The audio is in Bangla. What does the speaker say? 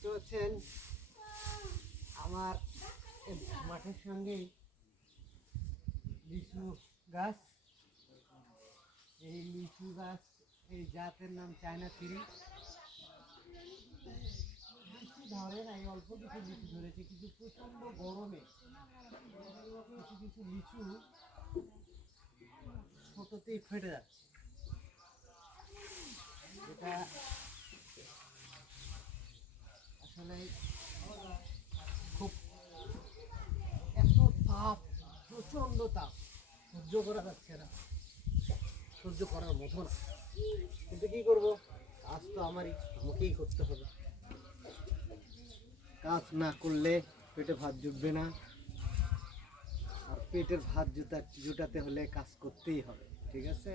পাচ্ছেন? আমার মাঠের সঙ্গে লিচু গাছ। এই লিচু গাছ এই জাতের নাম চায়না থ্রি লিচু ধরে নাই, অল্প কিছু লিচু ধরেছে, কিন্তু প্রচণ্ড গরমে কিছু কিছু লিচু ছোটতেই ফেটে যাচ্ছে। এটা প্রচণ্ড তাপ সহ্য করা যাচ্ছে না। সহ্য করার মতো না। কিন্তু কি করব? কাজ তো আমারই, আমাকেই করতে হবে। কাজ না করলে পেটে ভাত জুটবে না। আর পেটের ভাত জুটা জুটাতে হলে কাজ করতেই হবে, ঠিক আছে?